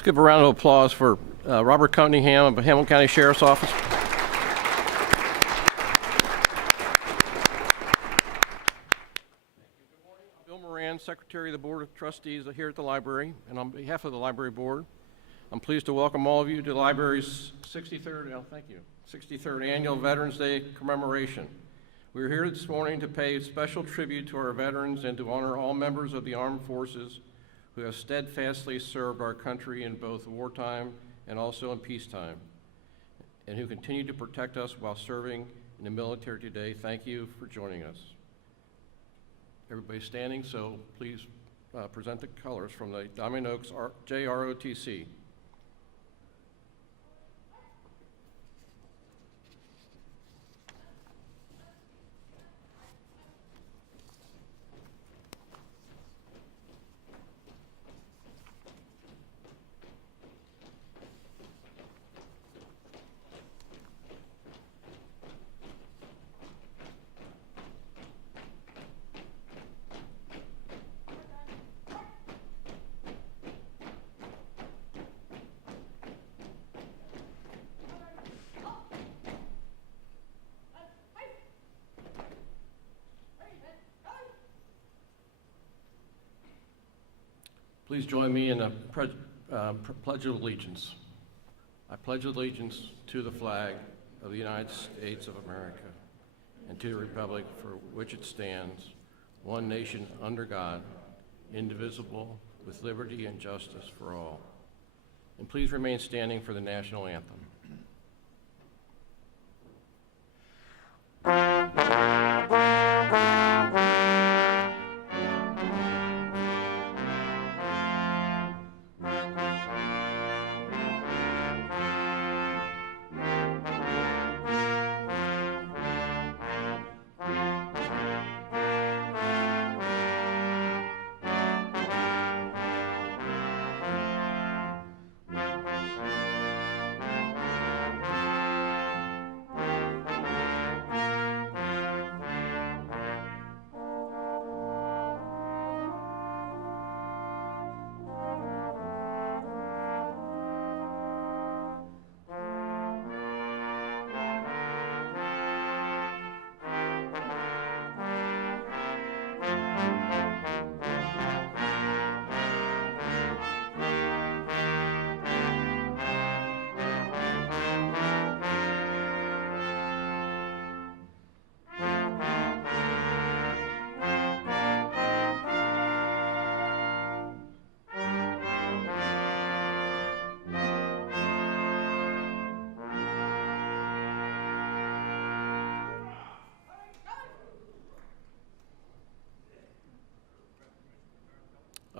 Let's give a round of applause for Robert Cunningham of the Hamilton County Sheriff's Office. Bill Moran, Secretary of the Board of Trustees here at the library, and on behalf of the library board, I'm pleased to welcome all of you to the library's 63rd Annual Veterans Day Commemoration. We're here this morning to pay special tribute to our veterans and to honor all members of the armed forces who have steadfastly served our country in both wartime and also in peacetime, and who continue to protect us while serving in the military today. Thank you for joining us. Everybody's standing, so please present the colors from the Diamond Oaks JROTC. Please join me in a Pledge of Allegiance. I pledge allegiance to the flag of the United States of America and to the republic for which it stands, one nation under God, indivisible, with liberty and justice for all. And please remain standing for the national anthem.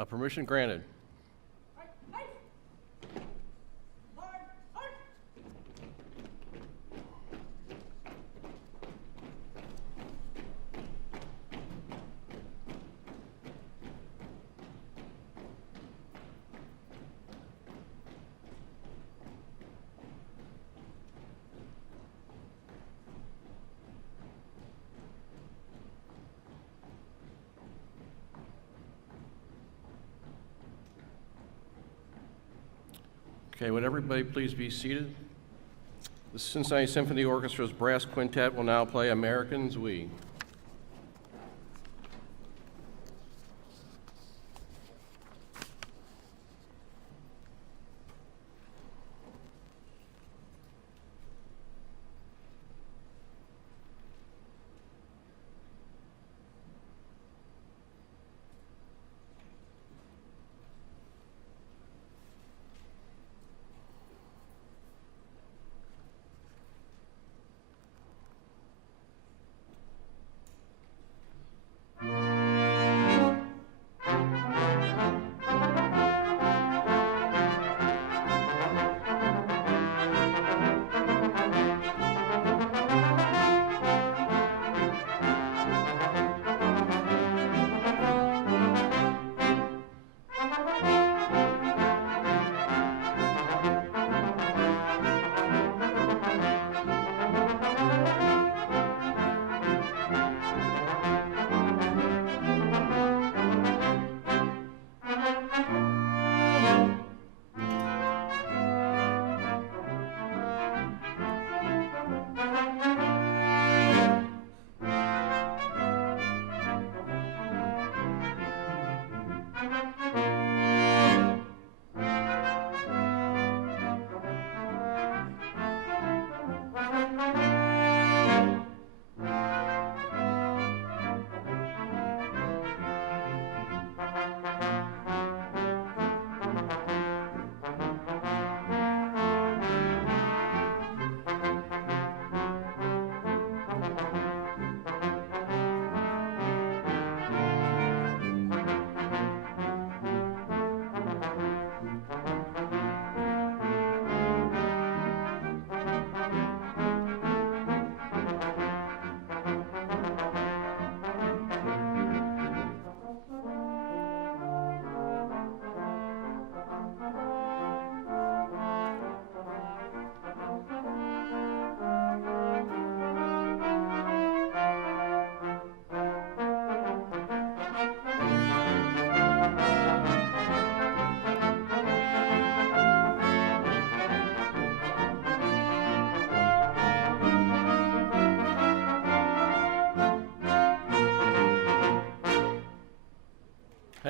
Permission granted. Okay, would everybody please be seated? The Cincinnati Symphony Orchestra's brass quintet will now play Americans We.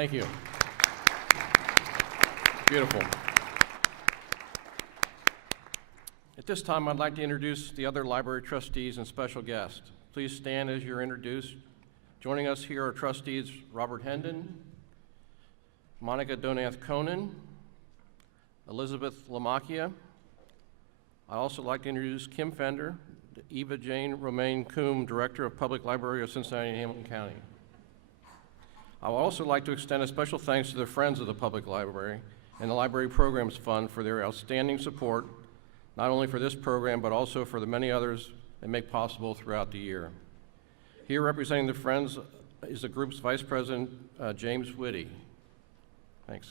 Thank you. Beautiful. At this time, I'd like to introduce the other library trustees and special guests. Please stand as you're introduced. Joining us here are trustees Robert Hendon, Monica Donath-Conan, Elizabeth Lamacchia. I'd also like to introduce Kim Fender, Eva Jane Romaine Coombe, Director of Public Library of Cincinnati and Hamilton County. I would also like to extend a special thanks to the Friends of the Public Library and the Library Programs Fund for their outstanding support, not only for this program, but also for the many others they make possible throughout the year. Here representing the Friends is the group's Vice President, James Whitty. Thanks.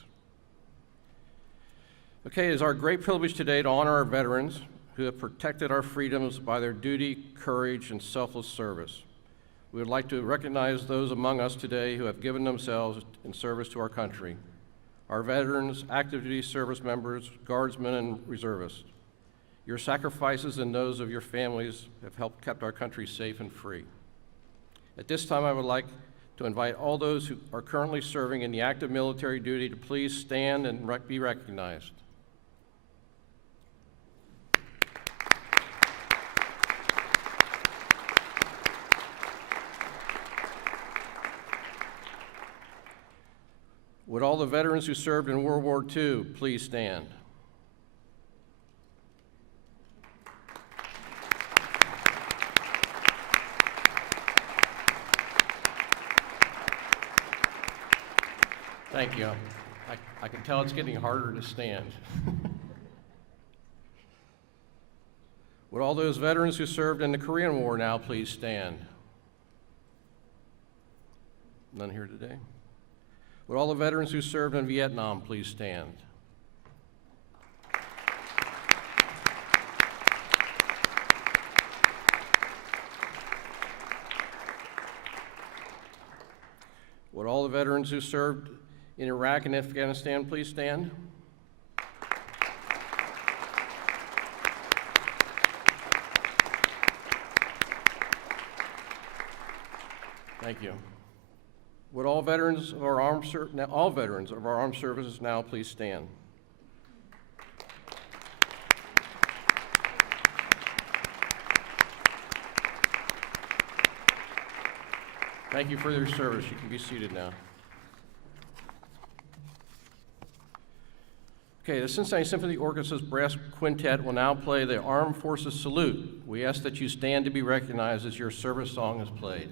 Okay, it is our great privilege today to honor our veterans who have protected our freedoms by their duty, courage, and selfless service. We would like to recognize those among us today who have given themselves in service to our country. Our veterans, active duty service members, guardsmen, and reservists. Your sacrifices and those of your families have helped keep our country safe and free. At this time, I would like to invite all those who are currently serving in the active military duty to please stand and be recognized. Would all the veterans who served in World War II please stand? Thank you. I can tell it's getting harder to stand. Would all those veterans who served in the Korean War now please stand? None here today. Would all the veterans who served in Vietnam please stand? Would all the veterans who served in Iraq and Afghanistan please stand? Thank you. Would all veterans of our armed services now please stand? Thank you for your service. You can be seated now. Okay, the Cincinnati Symphony Orchestra's Brass Quintet will now play the Armed Forces Salute. We ask that you stand to be recognized as your service song is played.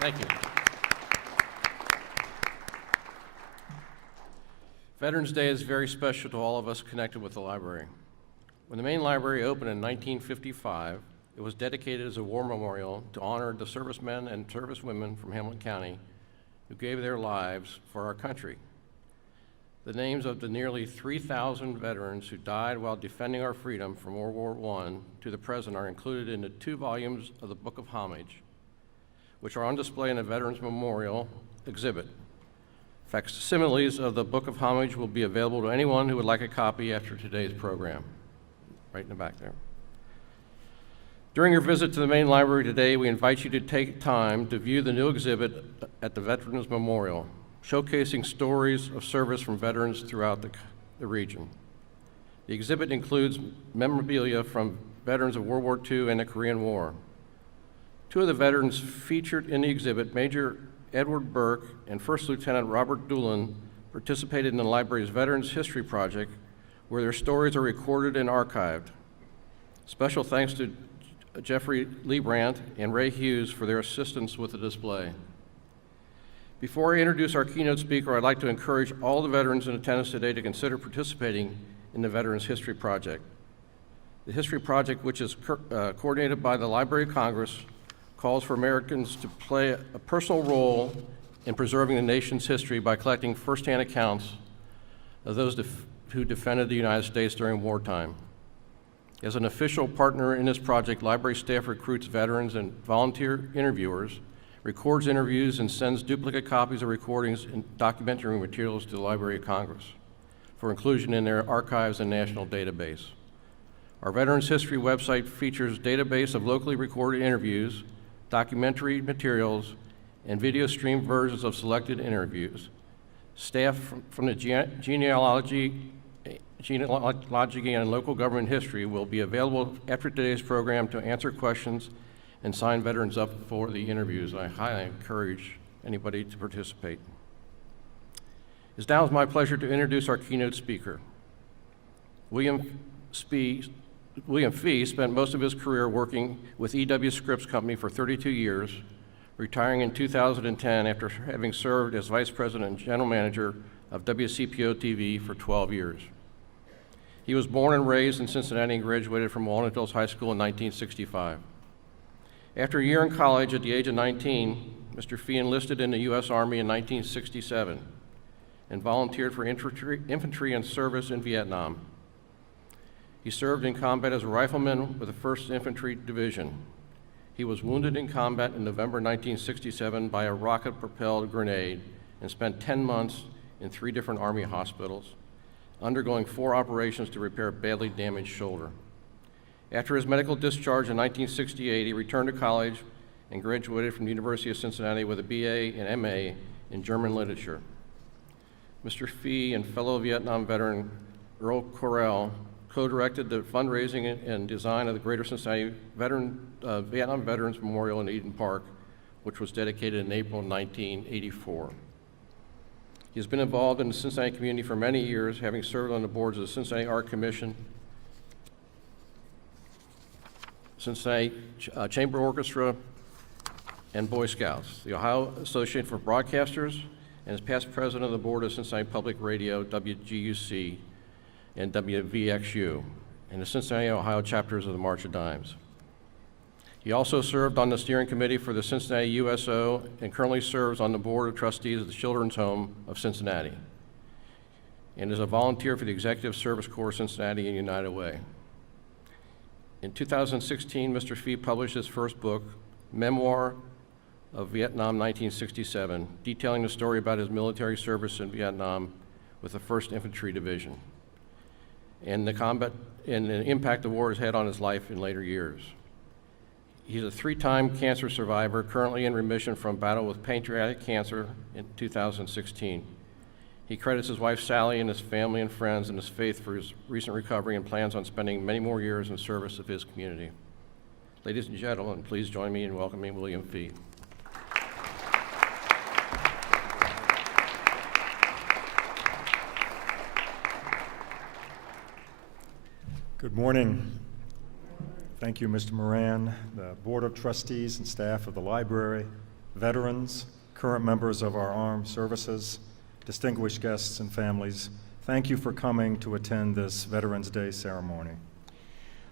Thank you. Veterans Day is very special to all of us connected with the library. When the main library opened in 1955, it was dedicated as a war memorial to honor the servicemen and servicewomen from Hamilton County who gave their lives for our country. The names of the nearly 3,000 veterans who died while defending our freedom from World War I to the present are included in the 2 volumes of the Book of Homage, which are on display in the Veterans Memorial exhibit. Facsimiles of the Book of Homage will be available to anyone who would like a copy after today's program. Right in the back there. During your visit to the main library today, we invite you to take time to view the new exhibit at the Veterans Memorial, showcasing stories of service from veterans throughout the region. The exhibit includes memorabilia from veterans of World War II and the Korean War. 2 of the veterans featured in the exhibit, Major Edward Burke and First Lieutenant Robert Doolin, participated in the library's Veterans History Project, where their stories are recorded and archived. Special thanks to Jeffrey Leibrandt and Ray Hughes for their assistance with the display. Before I introduce our keynote speaker, I'd like to encourage all the veterans in attendance today to consider participating in the Veterans History Project. The History Project, which is coordinated by the Library of Congress, calls for Americans to play a personal role in preserving the nation's history by collecting firsthand accounts of those who defended the United States during wartime. As an official partner in this project, library staff recruits veterans and volunteer interviewers, records interviews, and sends duplicate copies of recordings and documentary materials to the Library of Congress for inclusion in their archives and national database. Our Veterans History website features a database of locally recorded interviews, documentary materials, and video stream versions of selected interviews. Staff from the genealogy and local government history will be available after today's program to answer questions and sign veterans up for the interviews. I highly encourage anybody to participate. It's now my pleasure to introduce our keynote speaker. William Fee spent most of his career working with E.W. Scripps Company for 32 years, retiring in 2010 after having served as Vice President and General Manager of WCPO-TV for 12 years. He was born and raised in Cincinnati and graduated from Walnut Hills High School in 1965. After a year in college at the age of 19, Mr. Fee enlisted in the U.S. Army in 1967 and volunteered for infantry and service in Vietnam. He served in combat as a rifleman with the 1st Infantry Division. He was wounded in combat in November 1967 by a rocket-propelled grenade and spent 10 months in 3 different Army hospitals, undergoing 4 operations to repair a badly damaged shoulder. After his medical discharge in 1968, he returned to college and graduated from the University of Cincinnati with a BA and MA in German literature. Mr. Fee and fellow Vietnam veteran Earl Correll co-directed the fundraising and design of the Greater Cincinnati Vietnam Veterans Memorial in Eden Park, which was dedicated in April 1984. He has been involved in the Cincinnati community for many years, having served on the boards of the Cincinnati Art Commission, Cincinnati Chamber Orchestra, and Boy Scouts, the Ohio Association for Broadcasters, and is past president of the board of Cincinnati Public Radio, WGUC, and WVXU, and the Cincinnati, Ohio chapters of the March of Dimes. He also served on the steering committee for the Cincinnati USO and currently serves on the board of trustees of the Children's Home of Cincinnati, and is a volunteer for the Executive Service Corps Cincinnati and United Way. In 2016, Mr. Fee published his first book, Memoir of Vietnam 1967, detailing the story about his military service in Vietnam with the 1st Infantry Division and the impact the war has had on his life in later years. He's a 3-time cancer survivor, currently in remission from battle with pancreatic cancer in 2016. He credits his wife Sally and his family and friends and his faith for his recent recovery and plans on spending many more years in service of his community. Ladies and gentlemen, please join me in welcoming William Fee. Good morning. Thank you, Mr. Moran, the Board of Trustees and staff of the library, veterans, current members of our armed services, distinguished guests and families, thank you for coming to attend this Veterans Day ceremony.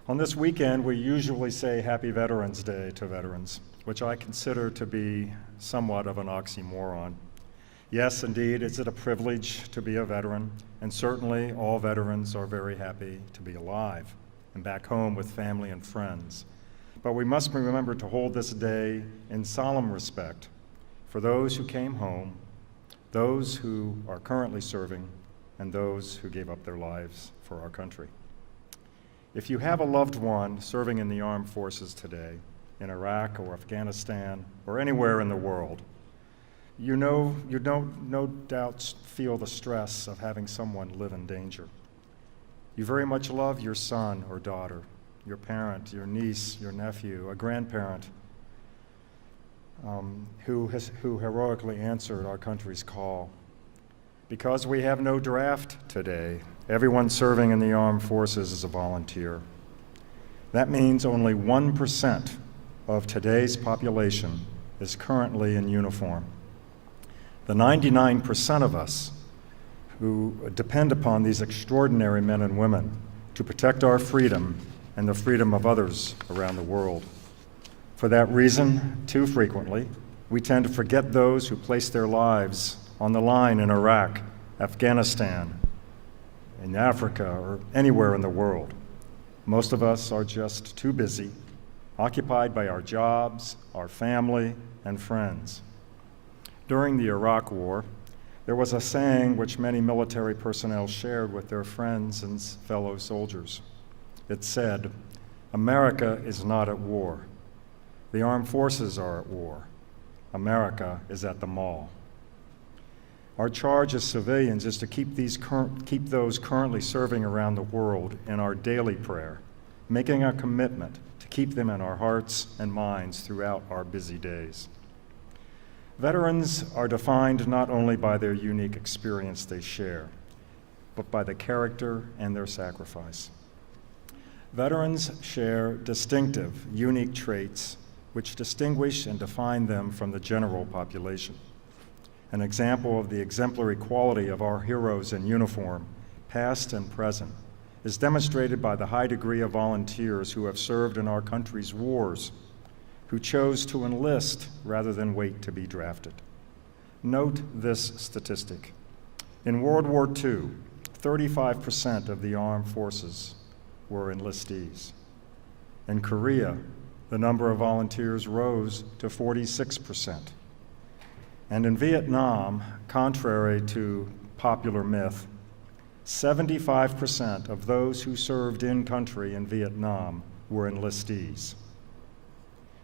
On this weekend, we usually say Happy Veterans Day to veterans, which I consider to be somewhat of an oxymoron. Yes, indeed, is it a privilege to be a veteran, and certainly all veterans are very happy to be alive and back home with family and friends. But we must remember to hold this day in solemn respect for those who came home, those who are currently serving, and those who gave up their lives for our country. If you have a loved one serving in the armed forces today, in Iraq or Afghanistan or anywhere in the world, you don't no doubt feel the stress of having someone live in danger. You very much love your son or daughter, your parent, your niece, your nephew, a grandparent who heroically answered our country's call. Because we have no draft today, everyone serving in the armed forces is a volunteer. That means only 1% of today's population is currently in uniform. The 99% of us who depend upon these extraordinary men and women to protect our freedom and the freedom of others around the world. For that reason, too frequently, we tend to forget those who place their lives on the line in Iraq, Afghanistan, in Africa, or anywhere in the world. Most of us are just too busy, occupied by our jobs, our family, and friends. During the Iraq War, there was a saying which many military personnel shared with their friends and fellow soldiers. It said, "America is not at war. The armed forces are at war. America is at the mall." Our charge as civilians is to keep those currently serving around the world in our daily prayer, making a commitment to keep them in our hearts and minds throughout our busy days. Veterans are defined not only by their unique experience they share, but by the character and their sacrifice. Veterans share distinctive, unique traits which distinguish and define them from the general population. An example of the exemplary quality of our heroes in uniform, past and present, is demonstrated by the high degree of volunteers who have served in our country's wars, who chose to enlist rather than wait to be drafted. Note this statistic. In World War II, 35% of the armed forces were enlistees. In Korea, the number of volunteers rose to 46%. And in Vietnam, contrary to popular myth, 75% of those who served in country in Vietnam were enlistees.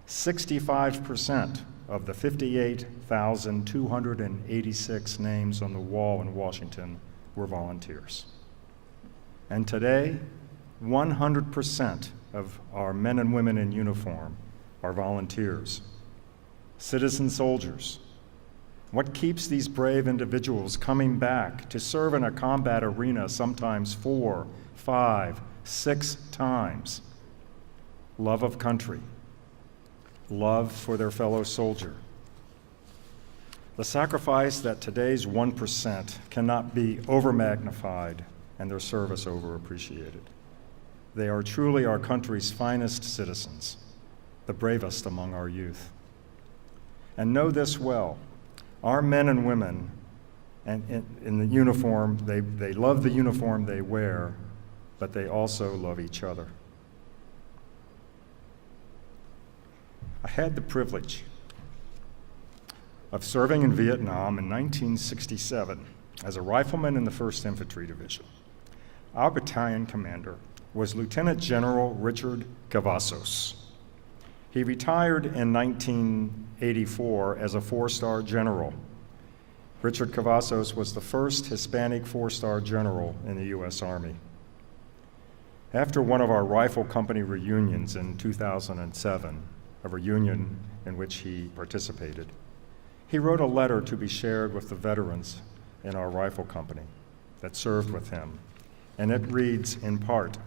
65% of the 58,286 names on the wall in Washington were volunteers. And today, 100% of our men and women in uniform are volunteers, citizen soldiers. What keeps these brave individuals coming back to serve in a combat arena sometimes 4, 5, 6 times? Love of country, love for their fellow soldier. The sacrifice that today's 1% cannot be overmagnified and their service overappreciated. They are truly our country's finest citizens, the bravest among our youth. And know this well, our men and women in the uniform, they love the uniform they wear, but they also love each other. I had the privilege of serving in Vietnam in 1967 as a rifleman in the 1st Infantry Division. Our battalion commander was Lieutenant General Richard Cavazos. He retired in 1984 as a 4-star general. Richard Cavazos was the first Hispanic 4-star general in the U.S. Army. After one of our rifle company reunions in 2007, a reunion in which he participated, he wrote a letter to be shared with the veterans in our rifle company that served with him. And it reads in part,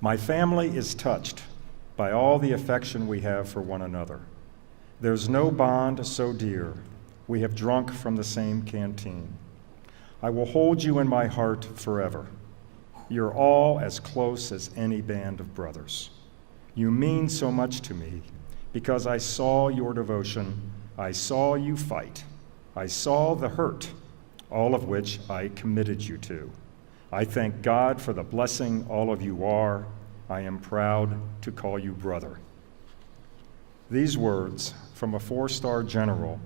"My family is touched by all the affection we have for one another. There's no bond so dear. We have drunk from the same canteen. I will hold you in my heart forever. You're all as close as any band of brothers. You mean so much to me because I saw your devotion. I saw you fight. I saw the hurt, all of which I committed you to. I thank God for the blessing all of you are. I am proud to call you brother. These words from a 4-star general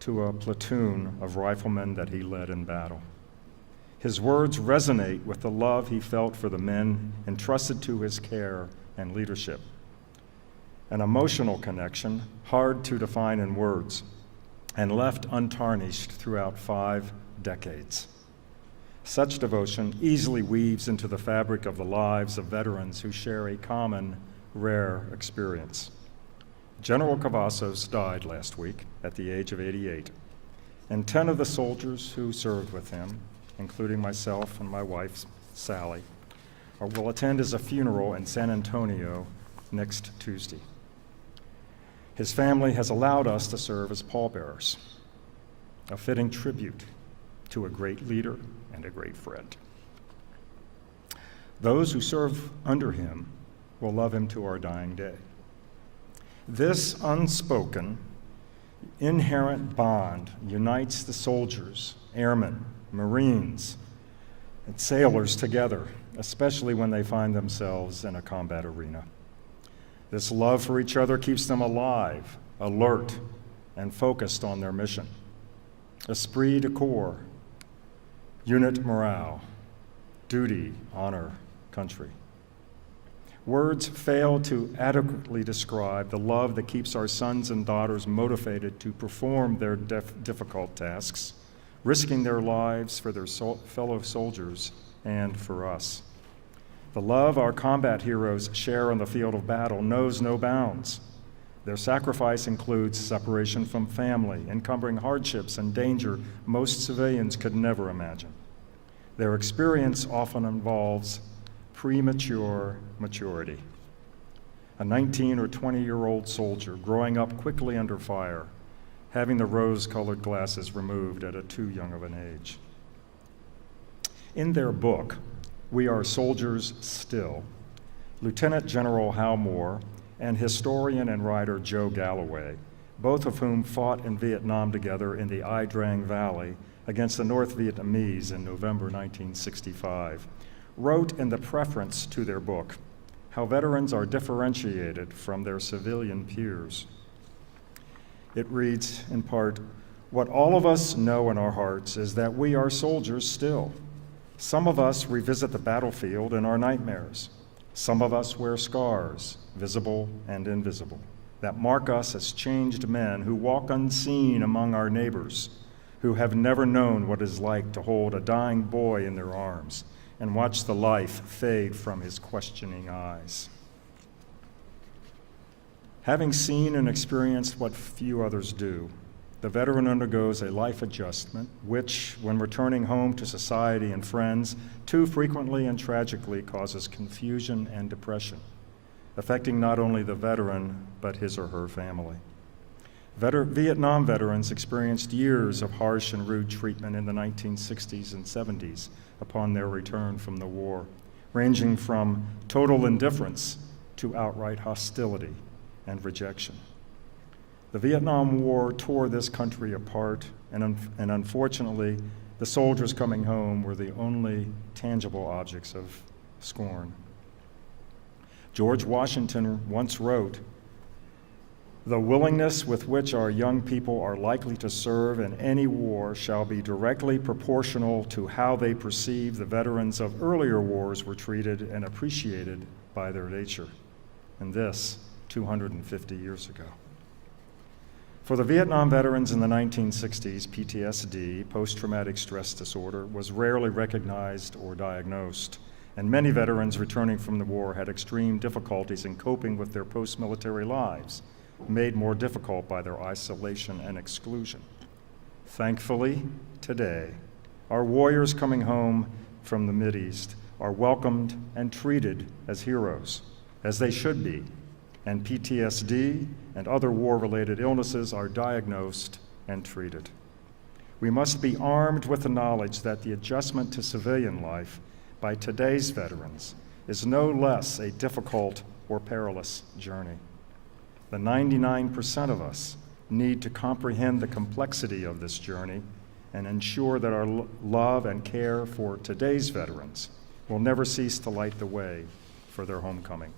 to a platoon of riflemen that he led in battle. His words resonate with the love he felt for the men entrusted to his care and leadership. An emotional connection, hard to define in words, and left untarnished throughout 5 decades. Such devotion easily weaves into the fabric of the lives of veterans who share a common, rare experience. General Cavazos died last week at the age of 88, and 10 of the soldiers who served with him, including myself and my wife, Sally, will attend as a funeral in San Antonio next Tuesday. His family has allowed us to serve as pallbearers, a fitting tribute to a great leader and a great friend. Those who serve under him will love him to our dying day. This unspoken, inherent bond unites the soldiers, airmen, Marines, and sailors together, especially when they find themselves in a combat arena. This love for each other keeps them alive, alert, and focused on their mission. Esprit de corps, unit morale, duty, honor, country. Words fail to adequately describe the love that keeps our sons and daughters motivated to perform their difficult tasks, risking their lives for their fellow soldiers and for us. The love our combat heroes share on the field of battle knows no bounds. Their sacrifice includes separation from family, encumbering hardships and danger most civilians could never imagine. Their experience often involves premature maturity. A 19 or 20-year-old soldier growing up quickly under fire, having the rose-colored glasses removed at a too young of an age. In their book, We Are Soldiers Still, Lieutenant General Hal Moore and historian and writer Joe Galloway, both of whom fought in Vietnam together in the Ai Drang Valley against the North Vietnamese in November 1965, wrote in the preface to their book how veterans are differentiated from their civilian peers. It reads, in part, "What all of us know in our hearts is that we are soldiers still. Some of us revisit the battlefield in our nightmares. Some of us wear scars, visible and invisible, that mark us as changed men who walk unseen among our neighbors, who have never known what it is like to hold a dying boy in their arms and watch the life fade from his questioning eyes. Having seen and experienced what few others do, the veteran undergoes a life adjustment, which, when returning home to society and friends, too frequently and tragically causes confusion and depression, affecting not only the veteran, but his or her family. Vietnam veterans experienced years of harsh and rude treatment in the 1960s and 70s upon their return from the war, ranging from total indifference to outright hostility and rejection. The Vietnam War tore this country apart, and unfortunately, the soldiers coming home were the only tangible objects of scorn. George Washington once wrote, "The willingness with which our young people are likely to serve in any war shall be directly proportional to how they perceive the veterans of earlier wars were treated and appreciated by their nature." And this 250 years ago. For the Vietnam veterans in the 1960s, PTSD, post-traumatic stress disorder, was rarely recognized or diagnosed, and many veterans returning from the war had extreme difficulties in coping with their post-military lives, made more difficult by their isolation and exclusion. Thankfully, today, our warriors coming home from the Mideast are welcomed and treated as heroes, as they should be, and PTSD and other war-related illnesses are diagnosed and treated. We must be armed with the knowledge that the adjustment to civilian life by today's veterans is no less a difficult or perilous journey. The 99% of us need to comprehend the complexity of this journey and ensure that our love and care for today's veterans will never cease to light the way for their homecoming.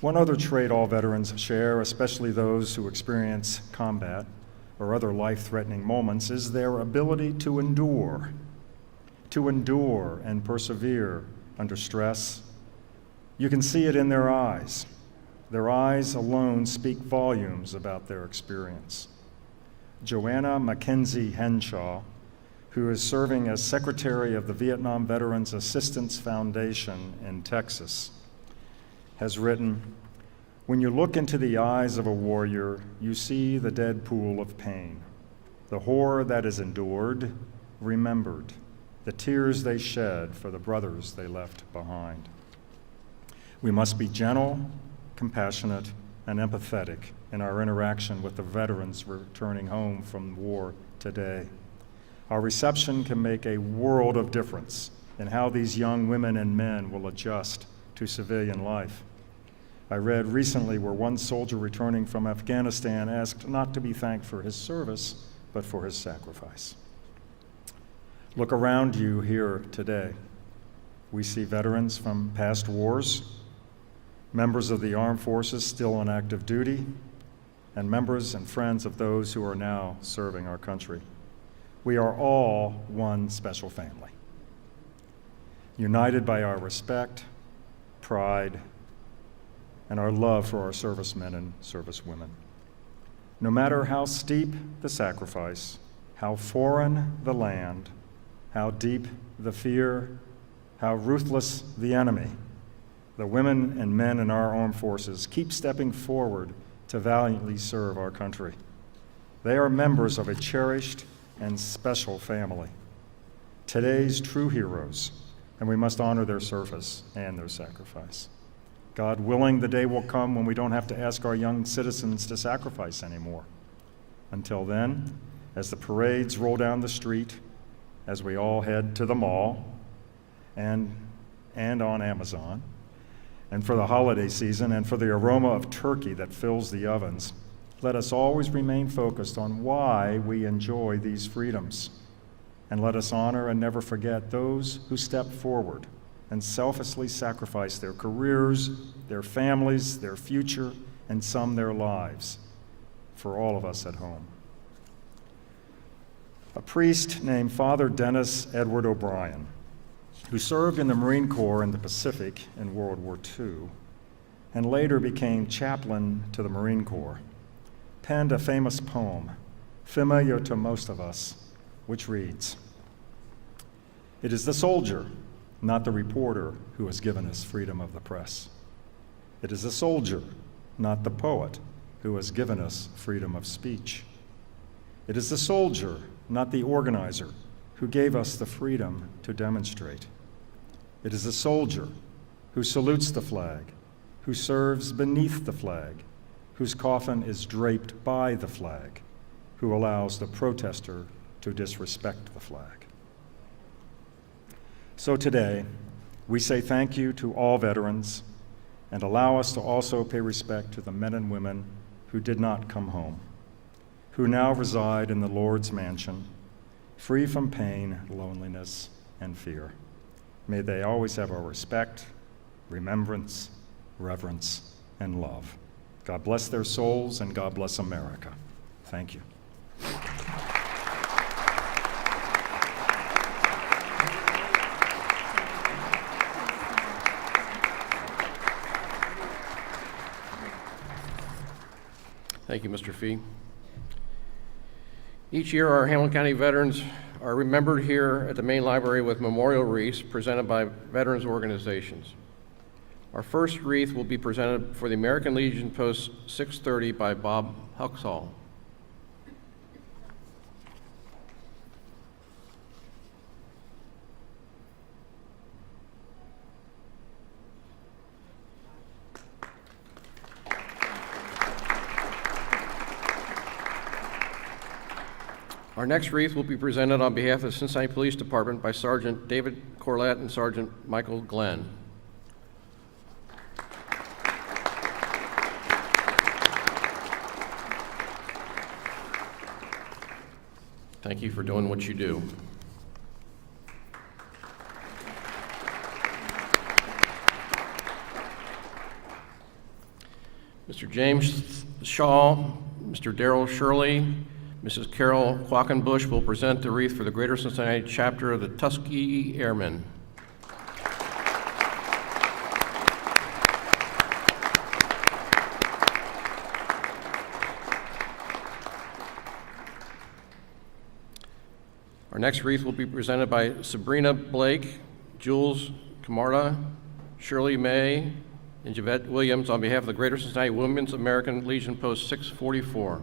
One other trait all veterans share, especially those who experience combat or other life-threatening moments, is their ability to endure and persevere under stress. You can see it in their eyes. Their eyes alone speak volumes about their experience. Joanna Mackenzie Henshaw, who is serving as secretary of the Vietnam Veterans Assistance Foundation in Texas, has written, "When you look into the eyes of a warrior, you see the dead pool of pain, the horror that is endured, remembered, the tears they shed for the brothers they left behind. We must be gentle, compassionate, and empathetic in our interaction with the veterans returning home from war today. Our reception can make a world of difference in how these young women and men will adjust to civilian life. I read recently where one soldier returning from Afghanistan asked not to be thanked for his service, but for his sacrifice." Look around you here today. We see veterans from past wars, members of the armed forces still on active duty, and members and friends of those who are now serving our country. We are all one special family, united by our respect, pride, and our love for our servicemen and servicewomen. No matter how steep the sacrifice, how foreign the land, how deep the fear, how ruthless the enemy, the women and men in our armed forces keep stepping forward to valiantly serve our country. They are members of a cherished and special family, today's true heroes, and we must honor their service and their sacrifice. God willing, the day will come when we don't have to ask our young citizens to sacrifice anymore. Until then, as the parades roll down the street, as we all head to the mall and on Amazon, and for the holiday season, and for the aroma of turkey that fills the ovens, let us always remain focused on why we enjoy these freedoms. And let us honor and never forget those who step forward and selflessly sacrifice their careers, their families, their future, and some their lives for all of us at home. A priest named Father Dennis Edward O'Brien, who served in the Marine Corps in the Pacific in World War II, and later became chaplain to the Marine Corps, penned a famous poem, familiar to most of us, which reads, "It is the soldier, not the reporter, who has given us freedom of the press. It is the soldier, not the poet, who has given us freedom of speech. It is the soldier, not the organizer, who gave us the freedom to demonstrate. It is the soldier who salutes the flag, who serves beneath the flag, whose coffin is draped by the flag, who allows the protester to disrespect the flag." So today, we say thank you to all veterans and allow us to also pay respect to the men and women who did not come home, who now reside in the Lord's mansion, free from pain, loneliness, and fear. May they always have our respect, remembrance, reverence, and love. God bless their souls, and God bless America. Thank you. Thank you, Mr. Fee. Each year, our Hamilton County veterans are remembered here at the main library with memorial wreaths presented by veterans organizations. Our first wreath will be presented for the American Legion Post 630 by Bob Huxall. Our next wreath will be presented on behalf of the Cincinnati Police Department by Sergeant David Corlett and Sergeant Michael Glenn. Thank you for doing what you do. Mr. James Shaw, Mr. Darrell Shirley, Mrs. Carol Quackenbush will present the wreath for the Greater Cincinnati chapter of the Tuskegee Airmen. Our next wreath will be presented by Sabrina Blake, Jules Camarda, Shirley May, and Javette Williams on behalf of the Greater Cincinnati Women's American Legion Post 644.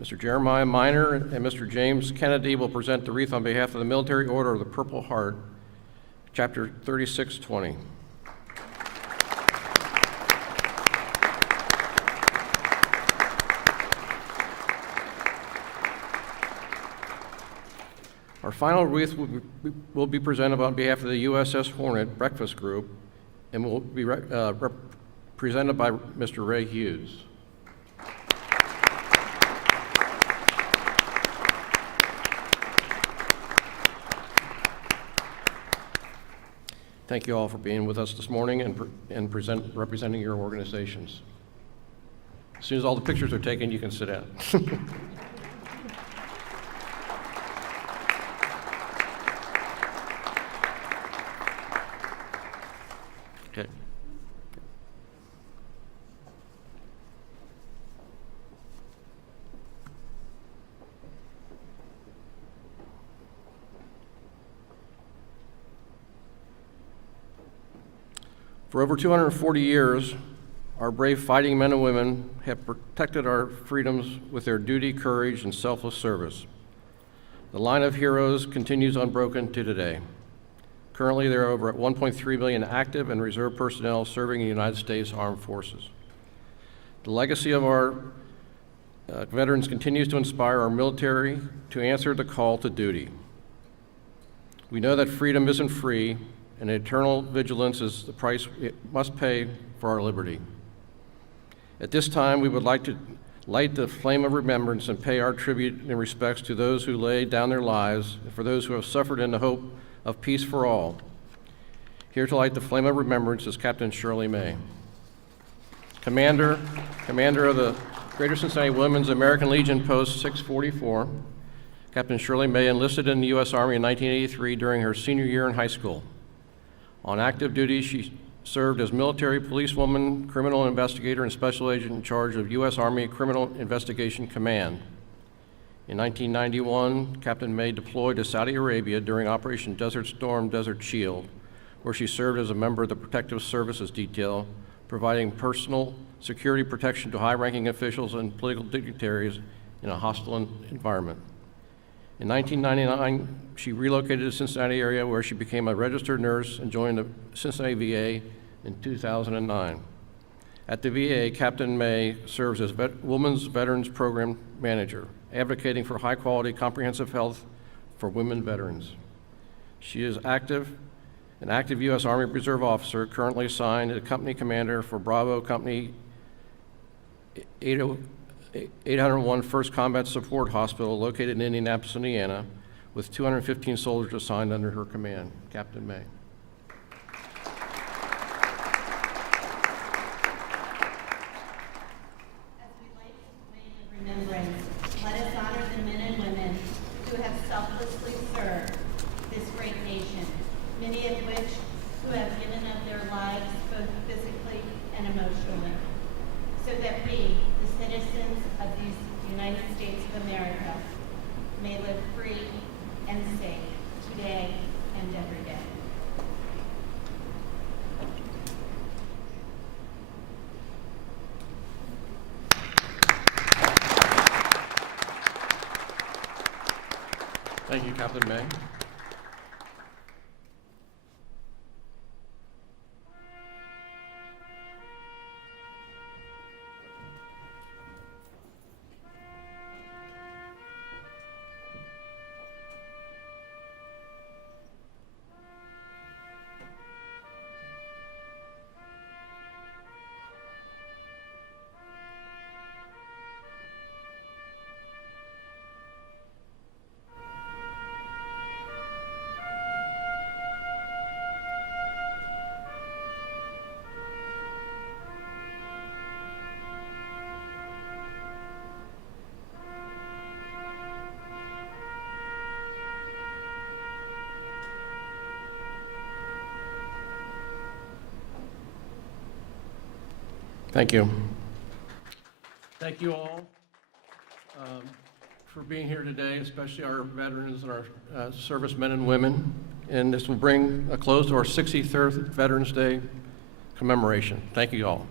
Mr. Jeremiah Miner and Mr. James Kennedy will present the wreath on behalf of the Military Order of the Purple Heart, Chapter 3620. Our final wreath will be presented on behalf of the USS Hornet Breakfast Group and will be presented by Mr. Ray Hughes. Thank you all for being with us this morning and representing your organizations. As soon as all the pictures are taken, you can sit down. Okay. For over 240 years, our brave fighting men and women have protected our freedoms with their duty, courage, and selfless service. The line of heroes continues unbroken to today. Currently, there are over 1.3 million active and reserve personnel serving in the United States Armed Forces. The legacy of our veterans continues to inspire our military to answer the call to duty. We know that freedom isn't free, and eternal vigilance is the price it must pay for our liberty. At this time, we would like to light the flame of remembrance and pay our tribute and respects to those who laid down their lives and for those who have suffered in the hope of peace for all. Here to light the flame of remembrance is Captain Shirley May. Commander of the Greater Cincinnati Women's American Legion Post 644, Captain Shirley May enlisted in the U.S. Army in 1983 during her senior year in high school. On active duty, she served as military policewoman, criminal investigator, and special agent in charge of U.S. Army Criminal Investigation Command. In 1991, Captain May deployed to Saudi Arabia during Operation Desert Storm, Desert Shield, where she served as a member of the Protective Services Detail, providing personal security protection to high-ranking officials and political dignitaries in a hostile environment. In 1999, she relocated to the Cincinnati area where she became a registered nurse and joined the Cincinnati VA in 2009. At the VA, Captain May serves as Women's Veterans Program Manager, advocating for high-quality comprehensive health for women veterans. She is an active U.S. Army Reserve officer, currently assigned as company commander for Bravo Company 801 1st Combat Support Hospital located in Indianapolis, Indiana, with 215 soldiers assigned under her command. Captain May. As we light the flame of remembrance, let us honor the men and women who have selflessly served this great nation, many of which who have given up their lives both physically and emotionally, so that we, the citizens of the United States of America, may live free and safe today and every day. Thank you, Captain May. Thank you. Thank you all for being here today, especially our veterans and our servicemen and women. And this will bring a close to our 63rd Veterans Day commemoration. Thank you all.